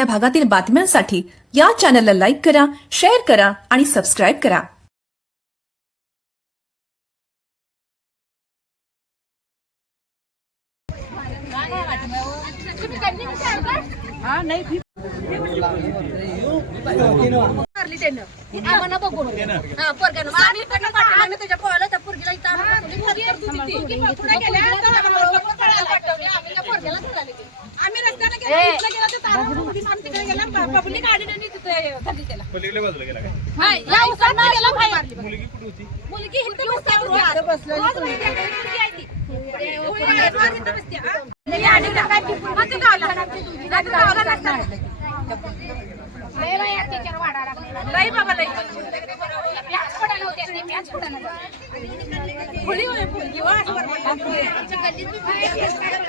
आपल्या भागातील बातम्यांसाठी या चॅनलला लाईक करा, शेअर करा आणि सबस्क्राईब करा. आम्हाला बघून हा पोरग्यानं आम्ही इकडनं पाठवलं त्याच्या पोराला त्या पोरगीला इथं आम्ही रस्त्याला गेलो तर तिकडे गेला पब्लिक गाडीने तिथे धरली त्याला पलीकडे बाजूला गेला काय हां या उसात गेला बाहेर मुलगी कुठे होती मुलगी इथे उसावर बसलेली मुलगी आहे ती इथे बसते हां आणि काय मग गावला नसता लय बाई या टीचर वाढा लागला लय बाबा लय मॅच पडायला होते ते मॅच पडायला मुली होय मुलगी वास आमच्या गल्लीत मी काय